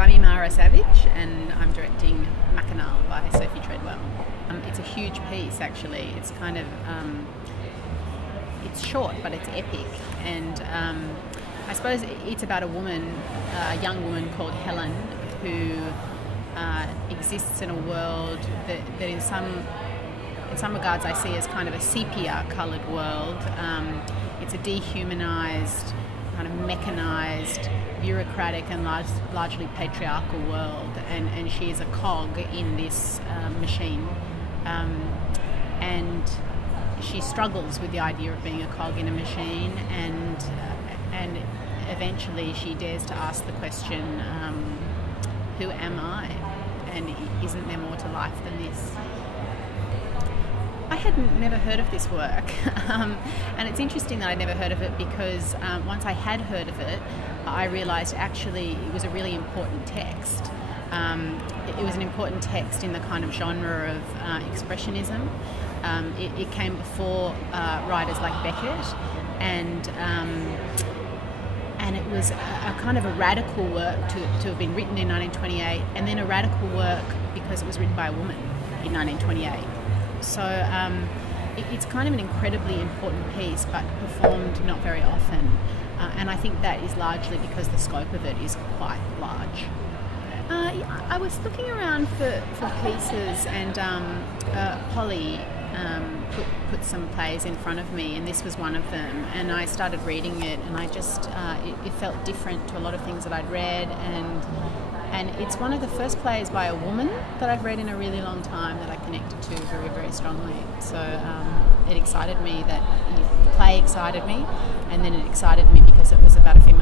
I'm Imara Savage and I'm directing Machinal by Sophie Treadwell. It's a huge piece actually. It's kind of, it's short but it's epic, and I suppose it's about a woman, a young woman called Helen, who exists in a world that in some regards I see as kind of a sepia-coloured world. It's a dehumanised, kind of mechanised, bureaucratic and largely patriarchal world, and she is a cog in this machine, and she struggles with the idea of being a cog in a machine, and eventually she dares to ask the question, who am I, and isn't there more to life than this? I had never heard of this work, and it's interesting that I'd never heard of it because once I had heard of it, I realised actually it was a really important text. It was an important text in the kind of genre of expressionism. It came before writers like Beckett, and it was a kind of a radical work to have been written in 1928, and then a radical work because it was written by a woman in 1928. So it's kind of an incredibly important piece, but performed not very often. And I think that is largely because the scope of it is quite large. I was looking around for pieces, and Polly put some plays in front of me, and this was one of them. And I started reading it, and I just it felt different to a lot of things that I'd read, and it's one of the first plays by a woman that I've read in a really long time that I connected to very, very strongly. So it excited me, the play excited me, and then it excited me because it was about a feminine